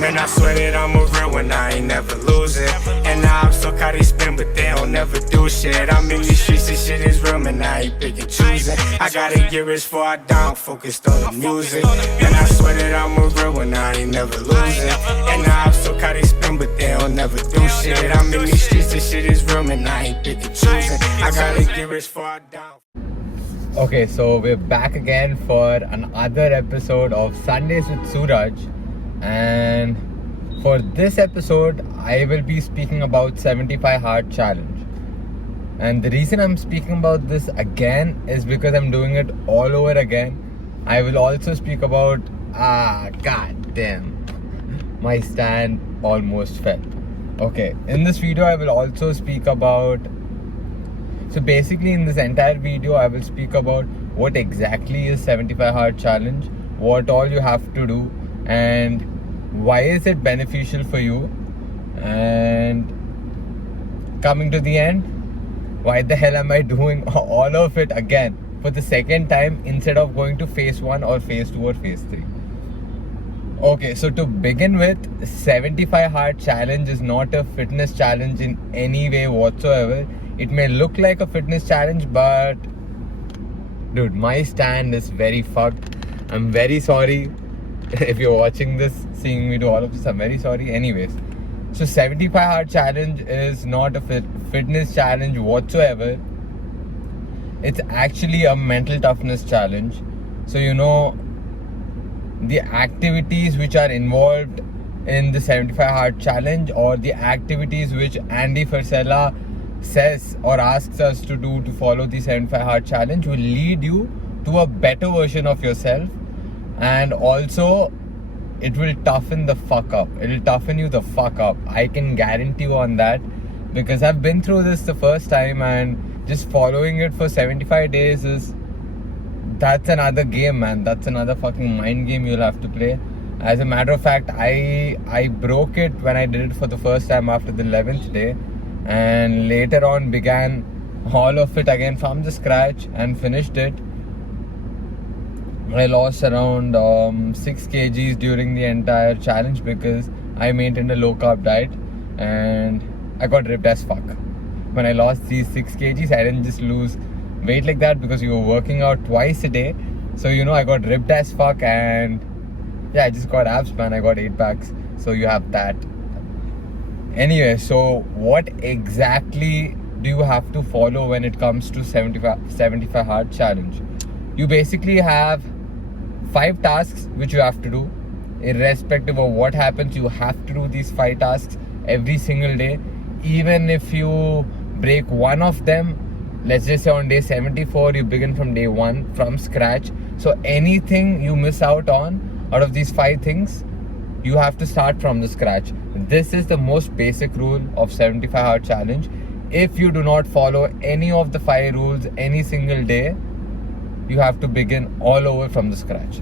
Man, I swear that I'm a real one, I ain't never losing. And now I'm so caught they spin, but they don't never do shit. I'm in these streets, this shit is real, man, I ain't picking choosing. I gotta get rich before I die, I'm focused on the music. Man, I swear that I'm a real one, I ain't never losing. And now I'm so caught they spin, but they don't never do shit. I'm in these streets, this shit is real, man, I ain't picking choosing. I gotta get rich before I die. Okay, so we're back again for another episode of Sundays with Suraj, and for this episode I will be speaking about 75 Hard Challenge. And the reason I'm speaking about this again is because I'm doing it all over again. I will also speak about god damn, my stand almost fell. Okay, in this video I will also speak about, so basically in this entire video I will speak about what exactly is 75 Hard Challenge, what all you have to do, and why is it beneficial for you, and coming to the end, why the hell am I doing all of it again for the second time instead of going to phase 1 or phase 2 or phase 3. Okay, so to begin with, 75 Hard Challenge is not a fitness challenge in any way whatsoever. It may look like a fitness challenge, but dude, my stand is very fucked. I'm very sorry if you're watching this, seeing me do all of this. I'm very sorry. Anyways, so 75 Hard Challenge is not a fitness challenge whatsoever. It's actually a mental toughness challenge. So you know, the activities which are involved in the 75 Hard Challenge, or the activities which Andy Frisella says or asks us to do to follow the 75 Hard Challenge, will lead you to a better version of yourself, and also it will toughen the fuck up. It will toughen you the fuck up. I can guarantee you on that, because I've been through this the first time, and just following it for 75 days that's another game, man. That's another fucking mind game you'll have to play. As a matter of fact, I broke it when I did it for the first time after the 11th day, and later on began all of it again from the scratch and finished it. I lost around 6 kgs during the entire challenge because I maintained a low carb diet, and I got ripped as fuck. When I lost these 6 kgs, I didn't just lose weight like that because you were working out twice a day. So you know, I got ripped as fuck, and yeah, I just got abs, man. I got 8 packs. So you have that. Anyway, so what exactly do you have to follow when it comes to 75 Hard Challenge? You basically have 5 tasks which you have to do. Irrespective of what happens, you have to do these 5 tasks every single day. Even if you break one of them, let's just say on day 74 you begin from day 1 from scratch. So anything you miss out of these 5 things, you have to start from the scratch. This is the most basic rule of 75 Hard Challenge. If you do not follow any of the 5 rules any single day, you have to begin all over from the scratch.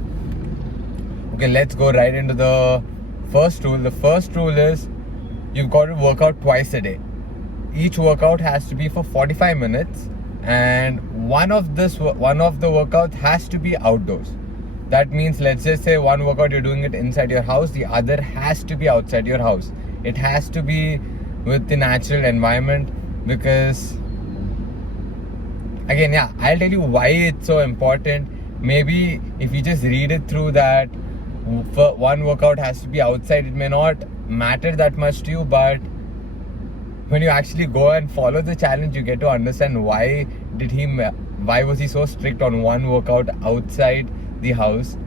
Okay, let's go right into the first rule. The first rule is you've got to work out twice a day. Each workout has to be for 45 minutes, and one of the workouts has to be outdoors. That means, let's just say one workout you're doing it inside your house, the other has to be outside your house. It has to be with the natural environment, because again, yeah, I'll tell you why it's so important. Maybe if you just read it through that one workout has to be outside, it may not matter that much to you, but when you actually go and follow the challenge, you get to understand why was he so strict on one workout outside the house.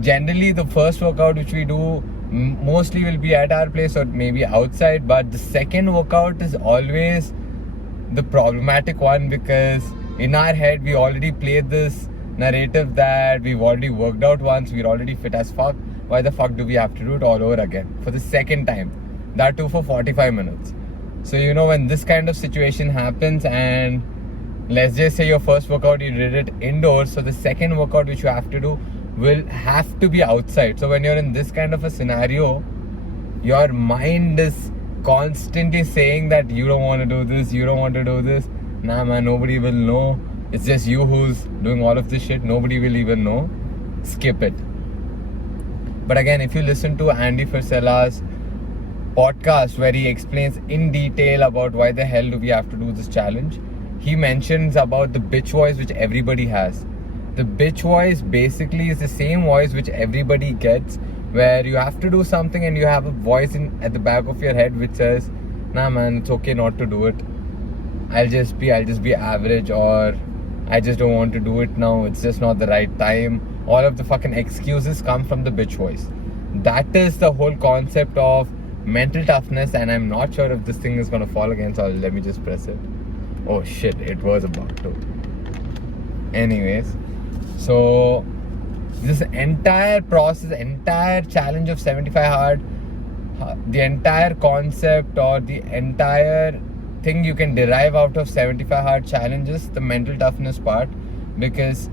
Generally, the first workout which we do mostly will be at our place or maybe outside, but the second workout is always the problematic one, because in our head we already played this narrative that we've already worked out once, we're already fit as fuck. Why the fuck do we have to do it all over again for the second time, that too for 45 minutes? So you know, when this kind of situation happens, and let's just say your first workout you did it indoors, so the second workout which you have to do will have to be outside. So when you're in this kind of a scenario, your mind is constantly saying that you don't want to do this, you don't want to do this. Nah man, nobody will know. It's just you who's doing all of this shit. Nobody will even know. Skip it. But again, if you listen to Andy Frisella's podcast where he explains in detail about why the hell do we have to do this challenge, he mentions about the bitch voice which everybody has. The bitch voice basically is the same voice which everybody gets, where you have to do something and you have a voice at the back of your head which says, nah man, it's okay not to do it. I'll just be average, or I just don't want to do it now. It's just not the right time. All of the fucking excuses come from the bitch voice. That is the whole concept of mental toughness, and I'm not sure if this thing is gonna fall again, so let me just press it. Oh shit, it was about to. Anyways, so this entire process, entire challenge of 75 hard, the entire concept or the entire thing you can derive out of 75 hard challenges, the mental toughness part, because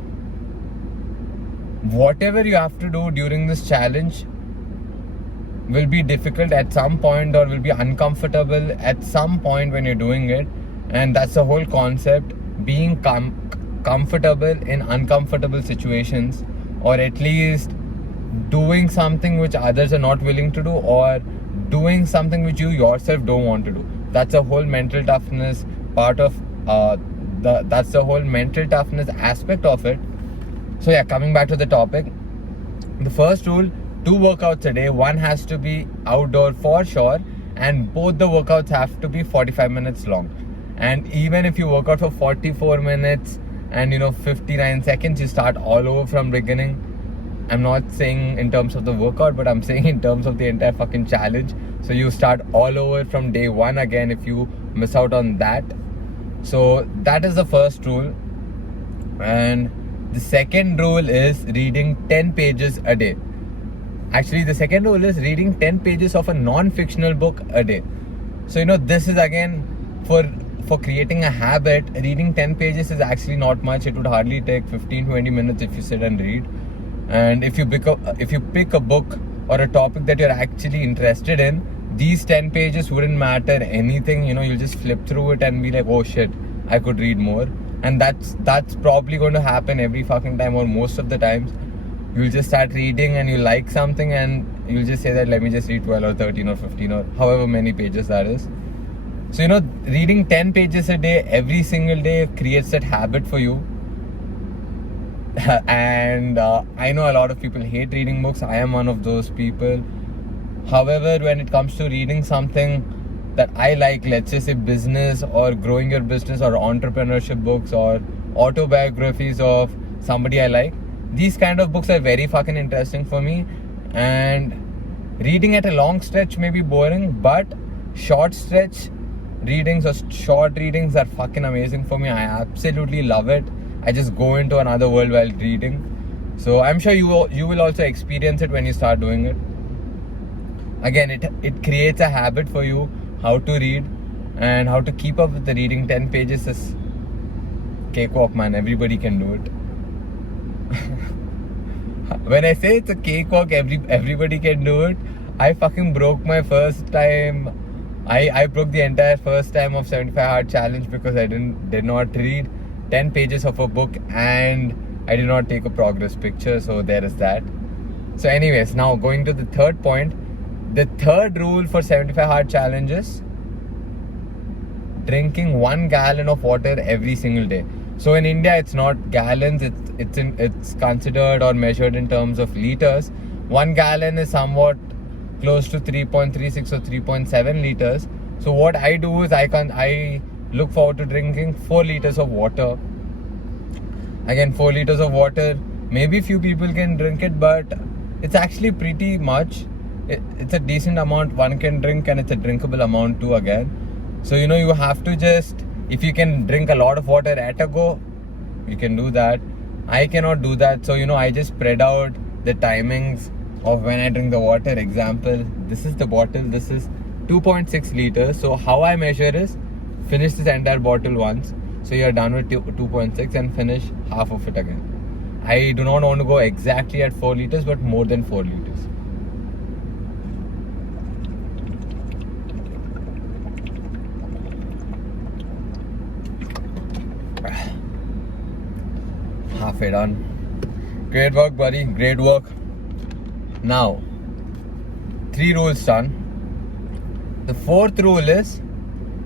whatever you have to do during this challenge will be difficult at some point or will be uncomfortable at some point when you're doing it. And that's the whole concept, being comfortable in uncomfortable situations, or at least doing something which others are not willing to do, or doing something which you yourself don't want to do. That's the whole mental toughness part of that's the whole mental toughness aspect of it. So yeah, coming back to the topic, the first rule, 2 workouts a day. One has to be outdoor for sure, and both the workouts have to be 45 minutes long. And even if you work out for 44 minutes and 59 seconds, you start all over from beginning. I'm not saying in terms of the workout, but I'm saying in terms of the entire fucking challenge. So you start all over from day 1 again if you miss out on that. So that is the first rule. And the second rule is reading 10 pages a day. Actually, the second rule is reading 10 pages of a non-fictional book a day. So this is again for creating a habit. Reading 10 pages is actually not much. It would hardly take 15-20 minutes if you sit and read. And if you pick a book or a topic that you're actually interested in, these 10 pages wouldn't matter anything. You'll just flip through it and be like, oh shit, I could read more. And that's probably going to happen every fucking time, or most of the times. You'll just start reading and you like something and you'll just say that let me just read 12 or 13 or 15 or however many pages that is. So reading 10 pages a day every single day creates that habit for you. And I know a lot of people hate reading books. I am one of those people. However, when it comes to reading something that I like, let's just say business or growing your business or entrepreneurship books or autobiographies of somebody I like, these kind of books are very fucking interesting for me. And reading at a long stretch may be boring, but short stretch readings or short readings are fucking amazing for me. I absolutely love it. I just go into another world while reading. So I'm sure you will also experience it when you start doing it. Again, it creates a habit for you how to read and how to keep up with the reading. 10 pages is cakewalk, man. Everybody can do it. When I say it's a cakewalk, everybody can do it. I fucking broke my first time. I broke the entire first time of 75 hard challenge because I did not read 10 pages of a book and I did not take a progress picture. So there is that. So anyways, now going to the third point. The third rule for 75 hard challenges: drinking 1 gallon of water every single day. So in India, it's not gallons, it's considered or measured in terms of liters. 1 gallon is somewhat close to 3.36 or 3.7 liters. So what I do is I look forward to drinking 4 liters of water. Again, 4 liters of water, maybe few people can drink it, but it's actually pretty much. It's a decent amount one can drink, and it's a drinkable amount too again. So you have to just, if you can drink a lot of water at a go, you can do that. I cannot do that, so I just spread out the timings of when I drink the water. Example, this is the bottle, this is 2.6 liters. So how I measure is, finish this entire bottle once, so you're done with 2.6, and finish half of it again. I do not want to go exactly at 4 liters, but more than 4 liters. Halfway done. Great work, buddy. Great work. Now, 3 rules done. The 4th rule is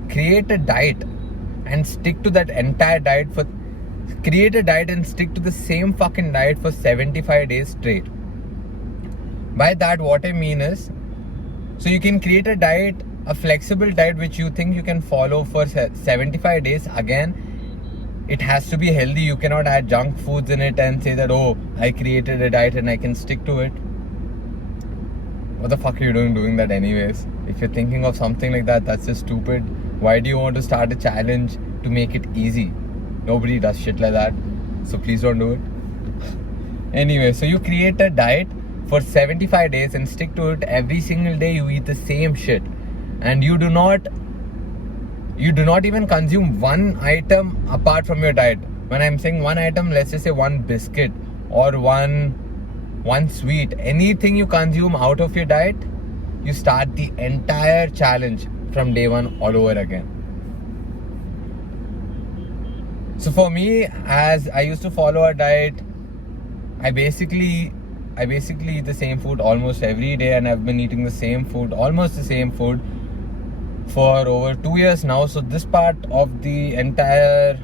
create a diet and stick to that entire diet create a diet and stick to the same fucking diet for 75 days straight. By that, what I mean is, so you can create a diet, a flexible diet which you think you can follow for 75 days. Again, it has to be healthy. You cannot add junk foods in it and say that, oh, I created a diet and I can stick to it. What the fuck are you doing that anyways? If you're thinking of something like that, that's just stupid. Why do you want to start a challenge to make it easy? Nobody does shit like that. So please don't do it. Anyway, so you create a diet for 75 days and stick to it. Every single day you eat the same shit. And you do not even consume one item apart from your diet. When I'm saying one item, let's just say one biscuit or one sweet. Anything you consume out of your diet, you start the entire challenge from day one all over again. So for me, as I used to follow a diet, I basically eat the same food almost every day, and I've been eating the same food, almost the same food, for over 2 years now. So this part of the entire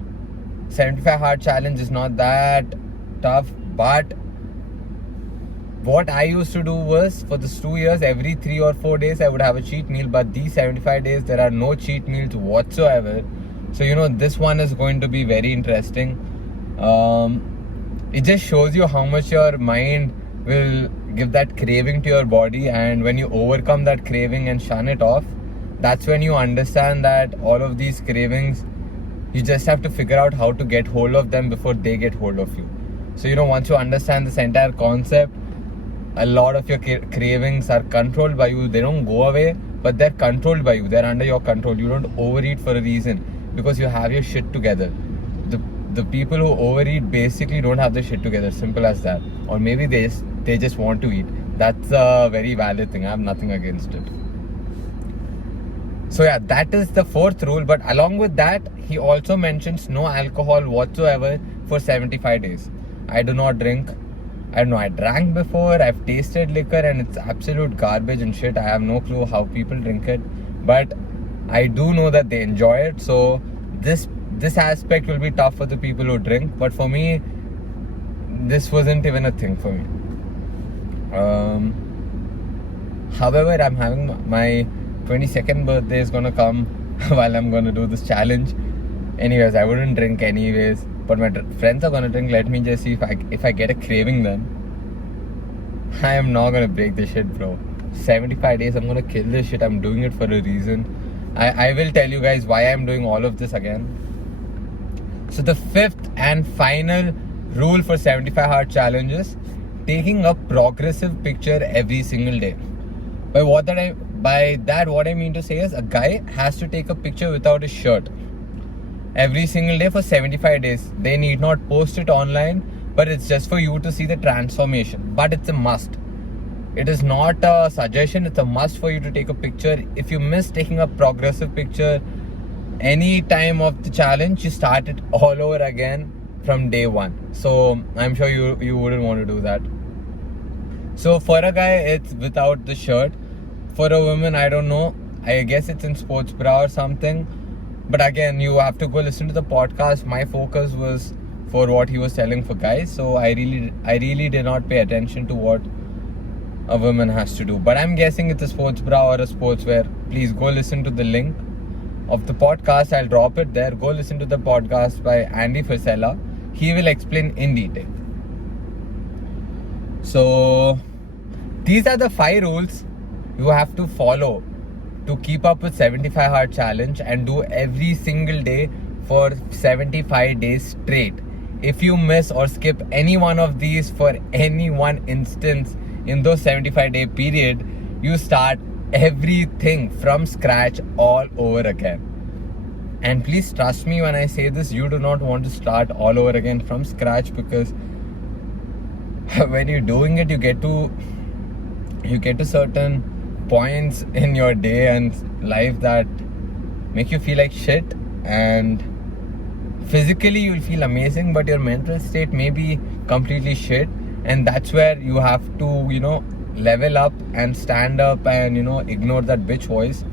75 hard challenge is not that tough, but what I used to do was, for this 2 years, every 3 or 4 days I would have a cheat meal, but these 75 days there are no cheat meals whatsoever. So this one is going to be very interesting. It just shows you how much your mind will give that craving to your body, and when you overcome that craving and shun it off, that's when you understand that all of these cravings, you just have to figure out how to get hold of them before they get hold of you. So once you understand this entire concept, a lot of your cravings are controlled by you. They don't go away, but they're controlled by you. They're under your control. You don't overeat for a reason, because you have your shit together. The people who overeat basically don't have their shit together. Simple as that. Or maybe they just want to eat. That's a very valid thing. I have nothing against it. So yeah, that is the 4th rule. But along with that, he also mentions no alcohol whatsoever for 75 days. I do not drink. I don't know, I drank before, I've tasted liquor, and it's absolute garbage and shit. I have no clue how people drink it, but I do know that they enjoy it. So this aspect will be tough for the people who drink, but for me, this wasn't even a thing for me. However, I'm having my 22nd birthday is gonna come while I'm gonna do this challenge. Anyways, I wouldn't drink anyways, but my friends are gonna drink. Let me just see if I get a craving then. I am not gonna break this shit, bro. 75 days, I'm gonna kill this shit. I'm doing it for a reason. I will tell you guys why I'm doing all of this again. So the 5th and final rule for 75 hard challenge is taking a progressive picture every single day. By that what I mean to say is, a guy has to take a picture without his shirt every single day for 75 days. They need not post it online, but it's just for you to see the transformation. But it's a must. It is not a suggestion, it's a must for you to take a picture. If you miss taking a progressive picture any time of the challenge, you start it all over again from day one. So I'm sure you wouldn't want to do that. So for a guy, it's without the shirt. For a woman, I don't know. I guess it's in sports bra or something. But again, you have to go listen to the podcast. My focus was for what he was telling for guys. So I really did not pay attention to what a woman has to do. But I'm guessing it's a sports bra or a sportswear. Please go listen to the link of the podcast. I'll drop it there. Go listen to the podcast by Andy Frisella. He will explain in detail. So these are the 5 rules you have to follow to keep up with 75 hard challenge and do every single day for 75 days straight. If you miss or skip any one of these for any one instance in those 75-day period, you start everything from scratch all over again. And please trust me when I say this, you do not want to start all over again from scratch, because when you're doing it, you get to certain points in your day and life that make you feel like shit, and physically you'll feel amazing, but your mental state may be completely shit. And that's where you have to level up and stand up and ignore that bitch voice.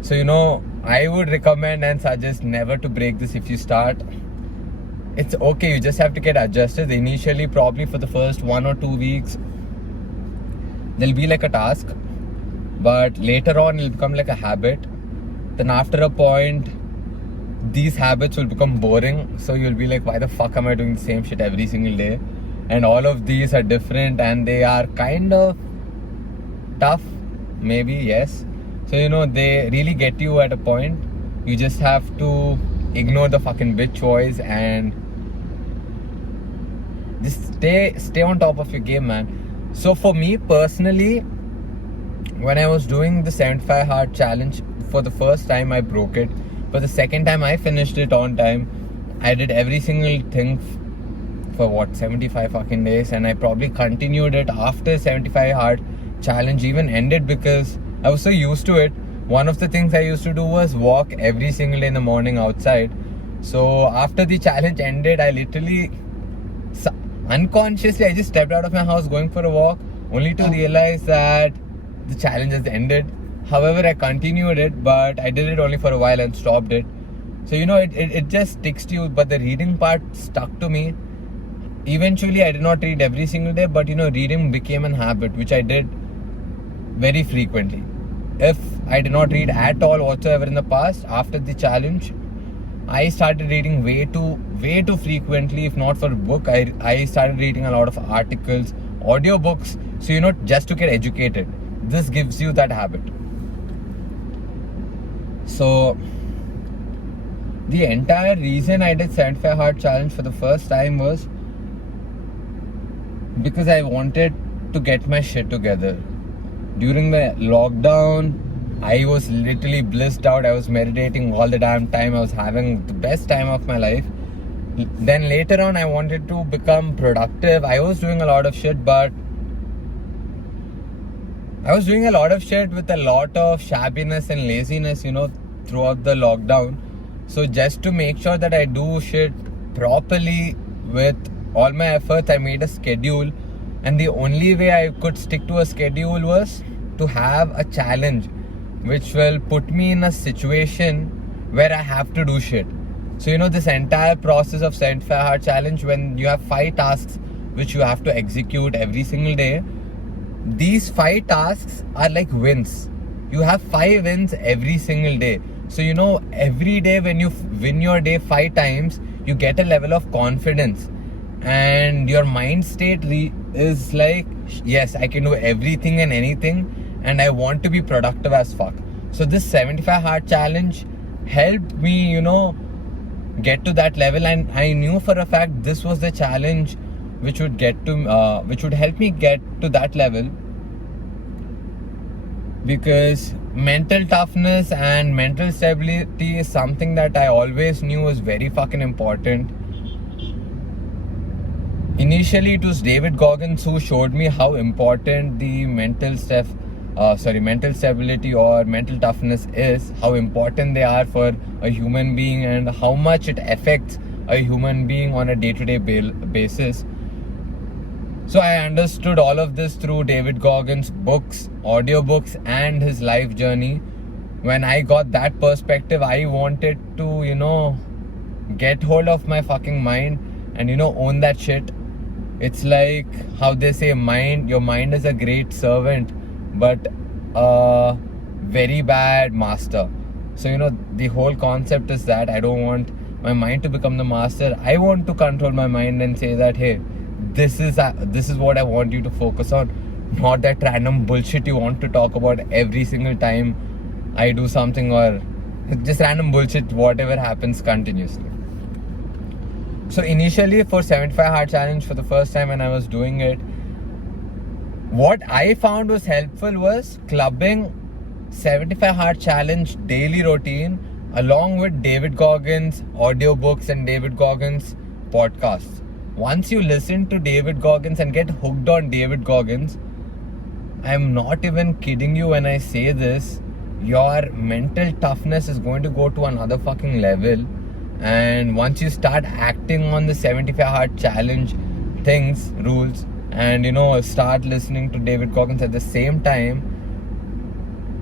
So I would recommend and suggest never to break this if you start. It's okay, you just have to get adjusted. Initially, probably for the first 1 or 2 weeks, there'll be like a task, but later on it'll become like a habit. Then after a point, these habits will become boring, so you'll be like, why the fuck am I doing the same shit every single day? And all of these are different and they are kind of tough, maybe, yes. So they really get you at a point. You just have to ignore the fucking bitch voice and just stay on top of your game, man. So for me personally, when I was doing the 75 hard challenge, for the first time I broke it, but the second time I finished it on time. I did every single thing for 75 fucking days, and I probably continued it after 75 hard challenge even ended, because I was so used to it. One of the things I used to do was walk every single day in the morning outside. So after the challenge ended, I literally unconsciously I just stepped out of my house going for a walk, only to realize that the challenge has ended. However, I continued it, but I did it only for a while and stopped it. So it just sticks to you. But the reading part stuck to me. Eventually I did not read every single day, but reading became an habit which I did very frequently. If I did not read at all whatsoever in the past, after the challenge I started reading way too frequently. If not for a book, I started reading a lot of articles, audiobooks. So just to get educated. This gives you that habit. So the entire reason I did 75 hard challenge for the first time was because I wanted to get my shit together. During the lockdown, I was literally blissed out. I was meditating all the damn time. I was having the best time of my life. Then later on, I wanted to become productive. I was doing a lot of shit, but I was doing a lot of shit with a lot of shabbiness and laziness, throughout the lockdown. So just to make sure that I do shit properly with all my efforts, I made a schedule. And the only way I could stick to a schedule was to have a challenge which will put me in a situation where I have to do shit. So this entire process of 75 hard challenge, when you have 5 tasks which you have to execute every single day, these 5 tasks are like wins. You have 5 wins every single day. So every day when you win your day 5 times, you get a level of confidence, and your mind state is like, yes, I can do everything and anything, and I want to be productive as fuck. So this 75 hard challenge helped me get to that level, and I knew for a fact this was the challenge which would help me get to that level, because mental toughness and mental stability is something that I always knew was very fucking important. Initially, it was David Goggins who showed me how important the mental stability or mental toughness is, how important they are for a human being, and how much it affects a human being on a day-to-day basis. So I understood all of this through David Goggins' books, audiobooks, and his life journey. When I got that perspective, I wanted to, get hold of my fucking mind and, own that shit. It's like how they say your mind is a great servant, but a very bad master. So, the whole concept is that I don't want my mind to become the master. I want to control my mind and say that, hey, this is what I want you to focus on, not that random bullshit you want to talk about every single time I do something, or just random bullshit, whatever happens continuously. So initially for 75 hard challenge, for the first time when I was doing it, what I found was helpful was clubbing 75 hard challenge daily routine along with David Goggins audiobooks and David Goggins podcasts. Once you listen to David Goggins and get hooked on David Goggins, I'm not even kidding you when I say this, your mental toughness is going to go to another fucking level. And once you start acting on the 75 hard challenge rules, and start listening to David Goggins at the same time,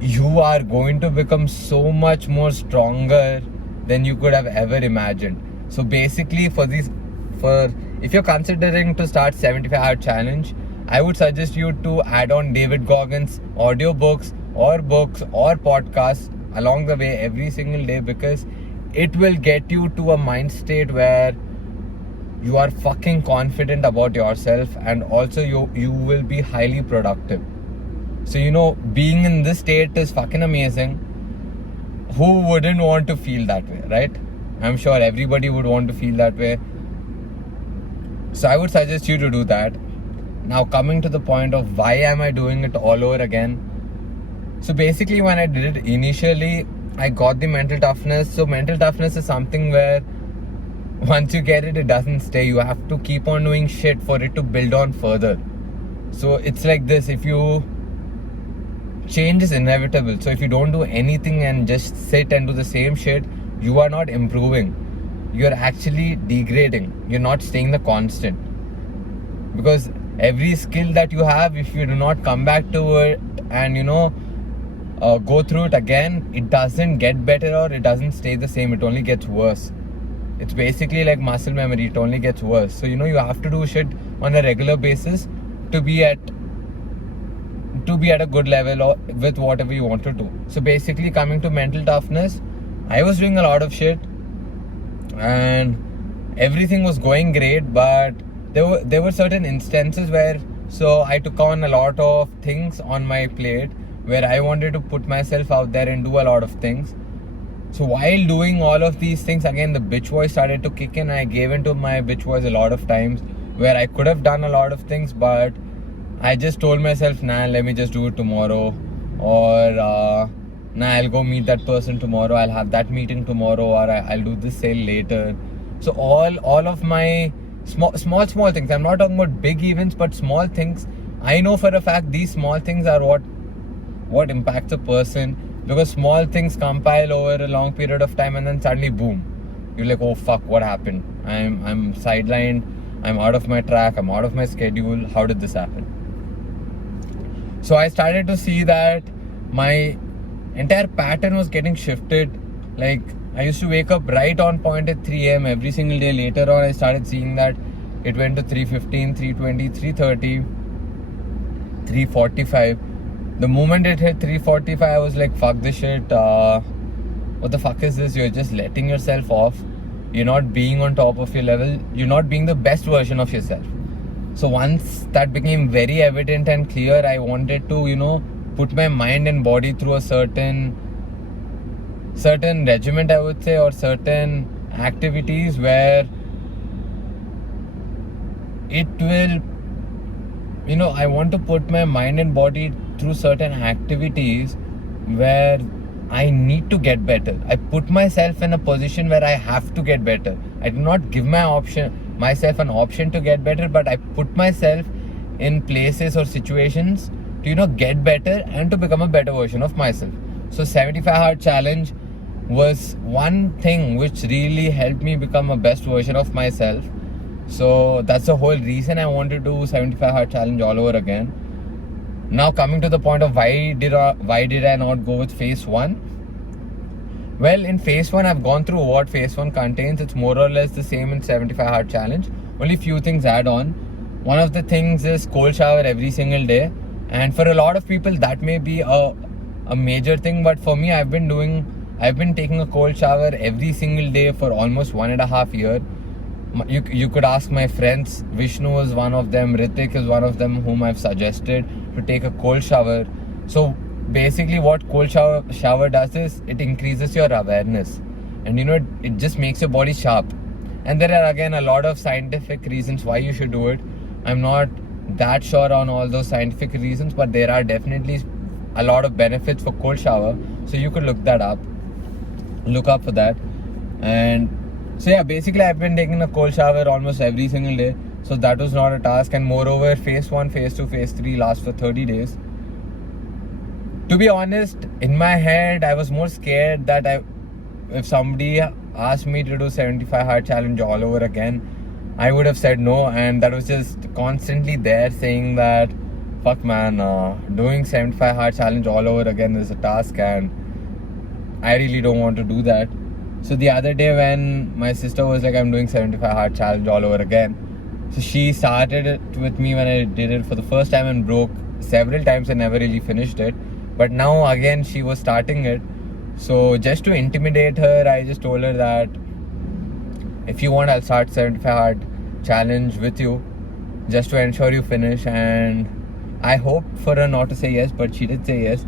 you are going to become so much more stronger than you could have ever imagined. So basically, if you're considering to start 75-hour challenge, I would suggest you to add on David Goggins audiobooks or books or podcasts along the way every single day, because it will get you to a mind state where you are fucking confident about yourself, and also you will be highly productive. So being in this state is fucking amazing. Who wouldn't want to feel that way, right? I'm sure everybody would want to feel that way. So I would suggest you to do that. Now coming to the point of why am I doing it all over again. So basically, when I did it initially, I got the mental toughness. So mental toughness is something where once you get it, it doesn't stay. You have to keep on doing shit for it to build on further. So it's like this: change is inevitable. So if you don't do anything and just sit and do the same shit, you are not improving. You're actually degrading. You're not staying the constant. Because every skill that you have, if you do not come back to it and go through it again, it doesn't get better or it doesn't stay the same. It only gets worse. It's basically like muscle memory. It only gets worse. So you have to do shit on a regular basis to be at a good level or with whatever you want to do. So basically, coming to mental toughness, I was doing a lot of shit and everything was going great, but there were certain instances where I took on a lot of things on my plate where I wanted to put myself out there and do a lot of things. So while doing all of these things, again the bitch voice started to kick in. I gave into my bitch voice a lot of times where I could have done a lot of things, but I just told myself, nah, let me just do it tomorrow, or nah, I'll go meet that person tomorrow, I'll have that meeting tomorrow, or I'll do this sale later. So all of my small things, I'm not talking about big events, but small things, I know for a fact these small things are what impacts a person, because small things compile over a long period of time and then suddenly boom, you're like, oh fuck, what happened? I'm sidelined, I'm out of my track, I'm out of my schedule, how did this happen? So I started to see that my entire pattern was getting shifted. Like, I used to wake up right on point at 3 a.m. every single day. Later on, I started seeing that it went to 3:15, 3:20, 3:30, 3:45. The moment it hit 3:45, I was like, fuck this shit. What the fuck is this? You're just letting yourself off. You're not being on top of your level. You're not being the best version of yourself. So once that became very evident and clear, I wanted to, put my mind and body through a certain regiment, I would say, or certain activities where it will, I want to put my mind and body through certain activities where I need to get better. I put myself in a position where I have to get better. I do not give myself an option to get better, but I put myself in places or situations to get better and to become a better version of myself. So 75-hour challenge was one thing which really helped me become a best version of myself. So that's the whole reason I wanted to do 75-hour challenge all over again. Now coming to the point of why did I not go with phase 1? Well, in phase 1, I've gone through what phase 1 contains. It's more or less the same in 75-hour challenge. Only few things add on. One of the things is cold shower every single day. And for a lot of people, that may be a major thing. But for me, I've been taking a cold shower every single day for almost 1.5 years. You could ask my friends. Vishnu is one of them. Ritik is one of them whom I've suggested to take a cold shower. So basically what cold shower does is it increases your awareness, and it just makes your body sharp. And there are again a lot of scientific reasons why you should do it. I'm not that sure on all those scientific reasons, but there are definitely a lot of benefits for cold shower, so you could look up for that. And so yeah, basically I've been taking a cold shower almost every single day, so that was not a task. And moreover, phase 1, phase 2, phase 3 last for 30 days. To be honest, in my head, I was more scared that if somebody asked me to do 75-hour challenge all over again, I would have said no, and that was just constantly there saying that, fuck man, doing 75 hard challenge all over again is a task, and I really don't want to do that. So the other day when my sister was like, I'm doing 75 hard challenge all over again. So she started it with me when I did it for the first time and broke several times and never really finished it. But now again she was starting it. So just to intimidate her, I just told her that if you want, I'll start 75 hard challenge with you just to ensure you finish. And I hoped for her not to say yes, but she did say yes.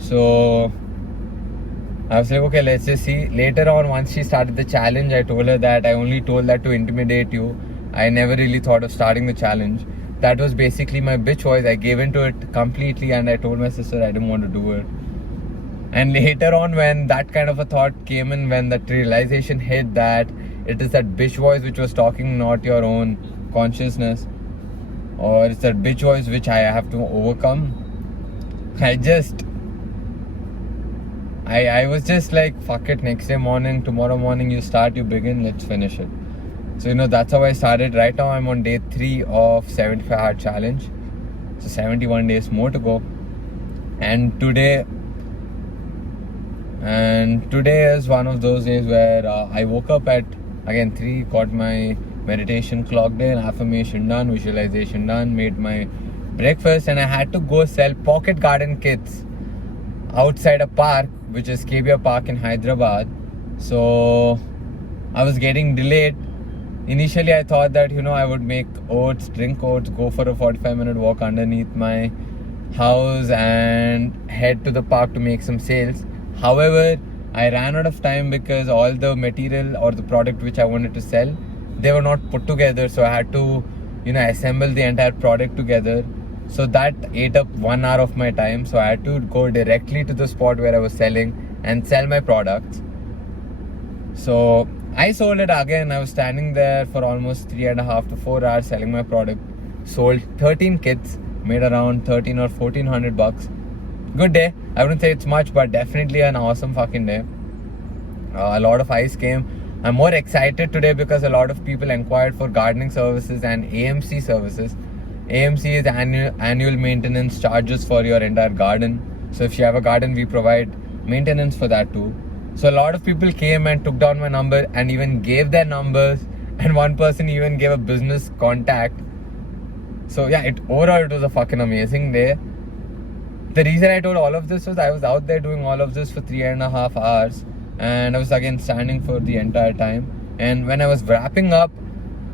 So I was like, okay, let's just see. Later on, once she started the challenge, I told her that I only told that to intimidate you. I never really thought of starting the challenge. That was basically my bitch voice. I gave into it completely, and I told my sister I didn't want to do it. And later on, when that kind of a thought came in, when that realization hit that it is that bitch voice which was talking, not your own consciousness, or it's that bitch voice which I have to overcome, I was just like, fuck it, next day morning, tomorrow morning, you start, you begin, let's finish it. So, that's how I started. Right now, I'm on day 3 of 75 hard challenge. So, 71 days more to go. And today is one of those days where I woke up at, again, 3, got my meditation clocked in, affirmation done, visualization done, made my breakfast, and I had to go sell pocket garden kits outside a park, which is KBR Park in Hyderabad. So I was getting delayed. Initially I thought that I would make oats, drink oats, go for a 45-minute walk underneath my house and head to the park to make some sales. However, I ran out of time because all the material or the product which I wanted to sell, they were not put together. So I had to assemble the entire product together. So that ate up 1 hour of my time. So I had to go directly to the spot where I was selling and sell my products. So I sold it again. I was standing there for almost 3.5 to 4 hours selling my product. Sold 13 kits, made around 13 or 1400 bucks. Good day. I wouldn't say it's much, but definitely an awesome fucking day. A lot of eyes came. I'm more excited today because a lot of people inquired for gardening services and AMC services. AMC is annual maintenance charges for your entire garden. So if you have a garden, we provide maintenance for that too. So a lot of people came and took down my number and even gave their numbers, and one person even gave a business contact. So yeah, overall it was a fucking amazing day. The reason I told all of this was I was out there doing all of this for 3.5 hours, and I was again standing for the entire time. And when I was wrapping up,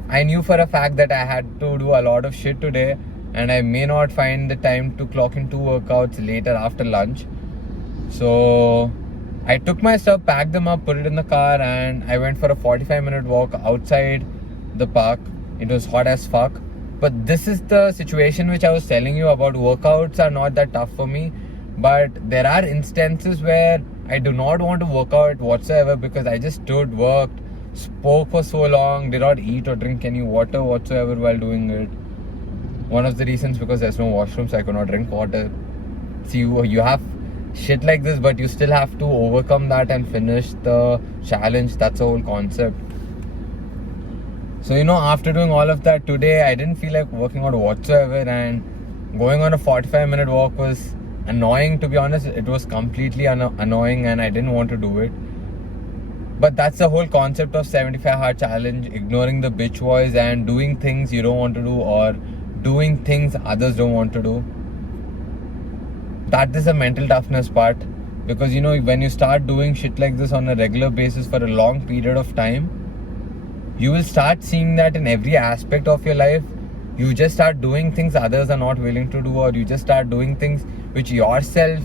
I knew for a fact that I had to do a lot of shit today, and I may not find the time to clock in 2 workouts later after lunch. So I took my stuff, packed them up, put it in the car, and I went for a 45-minute walk outside the park. It was hot as fuck. But this is the situation which I was telling you about. Workouts are not that tough for me, but there are instances where I do not want to work out whatsoever because I just stood, worked, spoke for so long, did not eat or drink any water whatsoever while doing it. One of the reasons because there's no washroom, so I could not drink water. See, you have shit like this, but you still have to overcome that and finish the challenge. That's the whole concept. So after doing all of that today, I didn't feel like working out whatsoever, and going on a 45-minute walk was annoying. To be honest, it was completely annoying, and I didn't want to do it. But that's the whole concept of 75 hard challenge: ignoring the bitch voice and doing things you don't want to do, or doing things others don't want to do. That is the mental toughness part, because when you start doing shit like this on a regular basis for a long period of time, you will start seeing that in every aspect of your life. You just start doing things others are not willing to do, or you just start doing things which yourself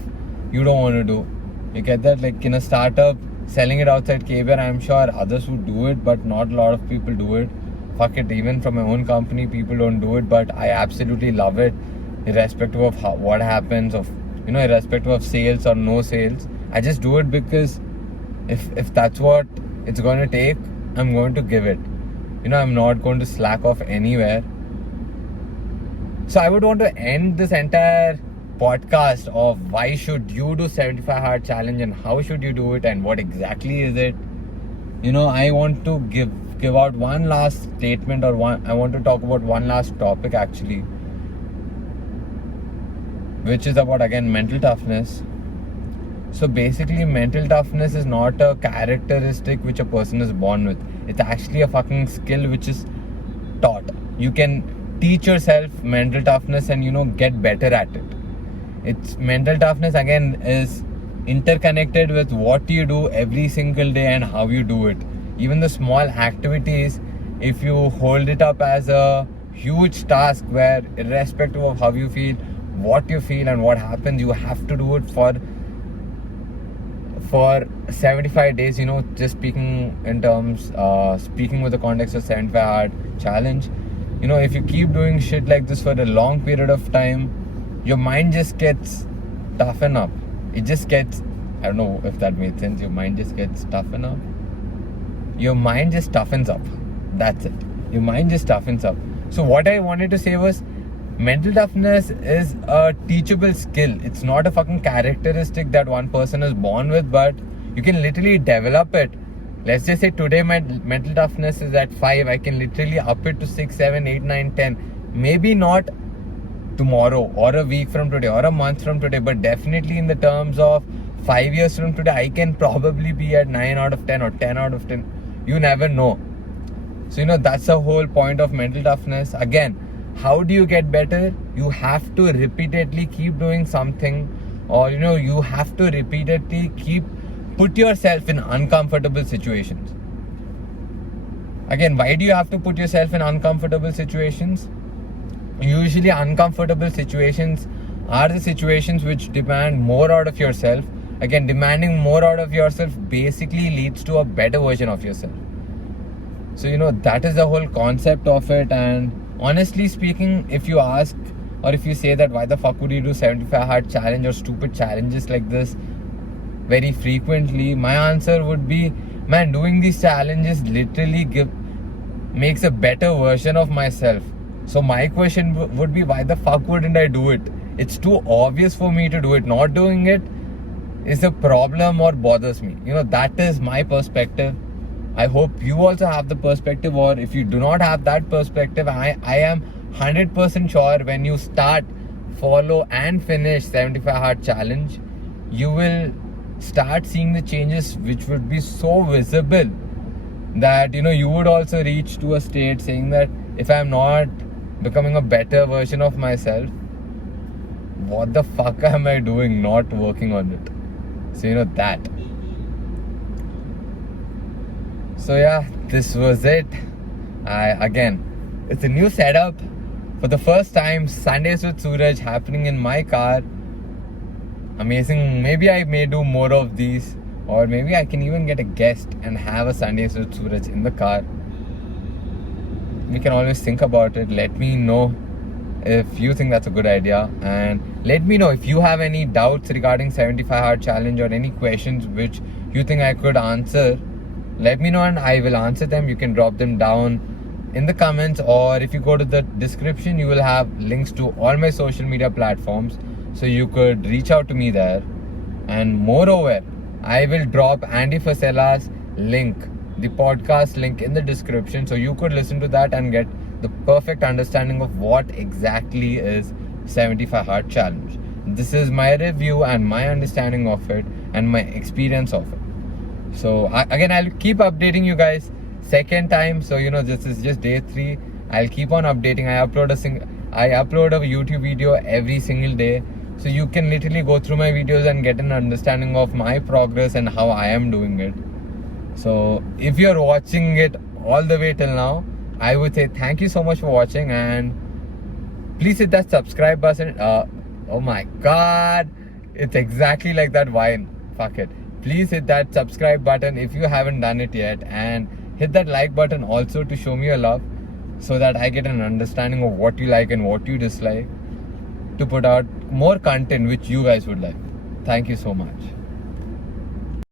you don't want to do. You get that? Like in a startup, selling it outside KBR, I'm sure others would do it, but not a lot of people do it. Fuck it, even from my own company, people don't do it, but I absolutely love it, irrespective of what happens, of irrespective of sales or no sales. I just do it because if that's what it's going to take, I'm going to give it. I'm not going to slack off anywhere. So I would want to end this entire podcast of why should you do 75 hard challenge and how should you do it and what exactly is it. I want to give give out one last statement, or I want to talk about one last topic actually, which is about, again, mental toughness. So basically, mental toughness is not a characteristic which a person is born with. It's actually a fucking skill which is taught. You can teach yourself mental toughness and, get better at it. It's mental toughness, again, is interconnected with what you do every single day and how you do it. Even the small activities, if you hold it up as a huge task where, irrespective of how you feel, what you feel and what happens, you have to do it for 75 days, just speaking with the context of 75 hard challenge. If you keep doing shit like this for a long period of time, your mind just gets toughened up. It just gets, I don't know if that made sense, your mind just gets toughened up. Your mind just toughens up. That's it. Your mind just toughens up. So what I wanted to say was, mental toughness is a teachable skill. It's not a fucking characteristic that one person is born with, but you can literally develop it. Let's just say today my mental toughness is at 5. I can literally up it to 6, 7, 8, 9, 10. Maybe not tomorrow or a week from today or a month from today, but definitely in the terms of 5 years from today, I can probably be at 9 out of 10 or 10 out of 10. You never know. So, that's the whole point of mental toughness. Again, how do you get better? You have to repeatedly keep doing something, or you have to repeatedly put yourself in uncomfortable situations. Again, why do you have to put yourself in uncomfortable situations? Usually uncomfortable situations are the situations which demand more out of yourself. Again, demanding more out of yourself basically leads to a better version of yourself. So that is the whole concept of it. And honestly speaking, if you ask, or if you say that why the fuck would you do 75 hard challenge or stupid challenges like this very frequently, my answer would be, man, doing these challenges literally makes a better version of myself. So my question would be, why the fuck wouldn't I do it? It's too obvious for me to do it. Not doing it is a problem or bothers me. That is my perspective. I hope you also have the perspective, or if you do not have that perspective, I am 100% sure when you start, follow and finish 75 hard challenge, you will start seeing the changes which would be so visible that you would also reach to a state saying that if I'm not becoming a better version of myself, what the fuck am I doing not working on it? So that. So yeah, this was it. Again, it's a new setup. For the first time, Sundays with Suraj happening in my car. Amazing. Maybe I may do more of these, or maybe I can even get a guest and have a Sundays with Suraj in the car. We can always think about it. Let me know if you think that's a good idea, and let me know if you have any doubts regarding 75 hard challenge or any questions which you think I could answer. Let me know and I will answer them. You can drop them down in the comments, or if you go to the description, you will have links to all my social media platforms, so you could reach out to me there. And moreover, I will drop Andy Facella's link, the podcast link, in the description, so you could listen to that and get the perfect understanding of what exactly is 75 hard challenge. This is my review and my understanding of it and my experience of it. So again, I'll keep updating you guys. Second time, so this is just day 3. I'll keep on updating. I upload a YouTube video every single day, so you can literally go through my videos and get an understanding of my progress and how I am doing it. So if you're watching it all the way till now, I would say thank you so much for watching, and please hit that subscribe button. Oh my god, it's exactly like that wine. Fuck it. Please hit that subscribe button if you haven't done it yet, and hit that like button also to show me your love, so that I get an understanding of what you like and what you dislike, to put out more content which you guys would like. Thank you so much.